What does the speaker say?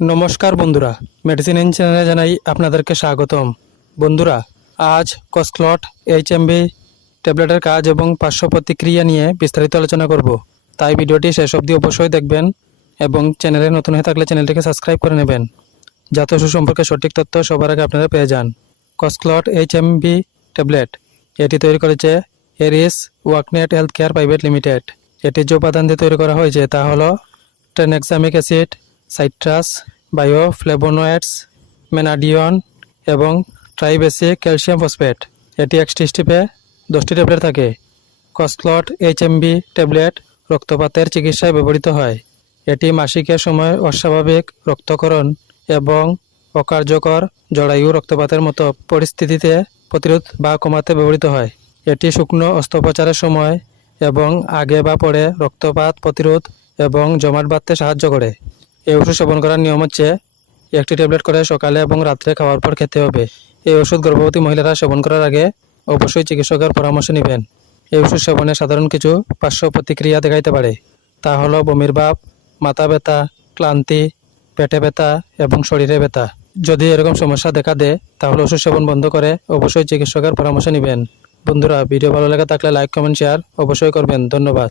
নমস্কার বন্ধুরা। Medicine in চ্যানেলে জানাই আপনাদেরকে স্বাগতম। বন্ধুরা, আজ কসক্লট এইচ এমবি ট্যাবলেটের কাজ এবং পার্শ্ব প্রতিক্রিয়া নিয়ে বিস্তারিত আলোচনা করব। তাই ভিডিওটি শেষ অবধি অবশ্যই দেখবেন এবং চ্যানেলে নতুন হয়ে থাকলে চ্যানেলটিকে সাবস্ক্রাইব করে নেবেন। যাতে সুসম্পর্কে সঠিক তথ্য সবার আগে আপনারা পেয়ে যান। কসক্লট এইচ এমবি ট্যাবলেট এটি তৈরি করেছে এরিস ওয়াকনেট হেলথ কেয়ার প্রাইভেট লিমিটেড এটি যে উপাদান দিয়ে তৈরি করা হয়েছে তা হলো ট্রেনেক্সামিক অ্যাসিড সাইট্রাস, বায়োফ্লেভোনয়েডস, মেনাডিয়ন এবং ট্রাইবেসি ক্যালসিয়াম ফসফেট। এটি একটি স্টিপে দশটি ট্যাবলেট থাকে। কসক্লট এইচএমবি ট্যাবলেট রক্তপাতের চিকিৎসায় ব্যবহৃত হয়। এটি মাসিকের সময় অস্বাভাবিক রক্তকরণ এবং অকার্যকর জরায়ু রক্তপাতের মতো পরিস্থিতিতে প্রতিরোধ বা কমাতে ব্যবহৃত হয়। এটি শুকনো অস্ত্রোপচারের সময় এবং আগে বা পরে রক্তপাত প্রতিরোধ এবং জমাট বাঁধতে সাহায্য করে। এই ওষুধ সেবন করার নিয়ম হচ্ছে একটি ট্যাবলেট করে সকালে এবং রাত্রে খাওয়ার পর খেতে হবে। এই ওষুধ গর্ভবতী মহিলারা সেবন করার আগে অবশ্যই চিকিৎসকের পরামর্শ নেবেন। এই ওষুধ সেবনে সাধারণ কিছু পার্শ্ব প্রতিক্রিয়া দেখাইতে পারে। তা হলো বমির ভাব, মাথা ব্যথা, ক্লান্তি, পেটে ব্যথা এবং শরীরে ব্যথা। যদি এরকম সমস্যা দেখা দেয়, তাহলে ওষুধ সেবন বন্ধ করে অবশ্যই চিকিৎসকের পরামর্শ নেবেন। বন্ধুরা, ভিডিও ভালো লেগে থাকলে লাইক, কমেন্ট, শেয়ার অবশ্যই করবেন। ধন্যবাদ।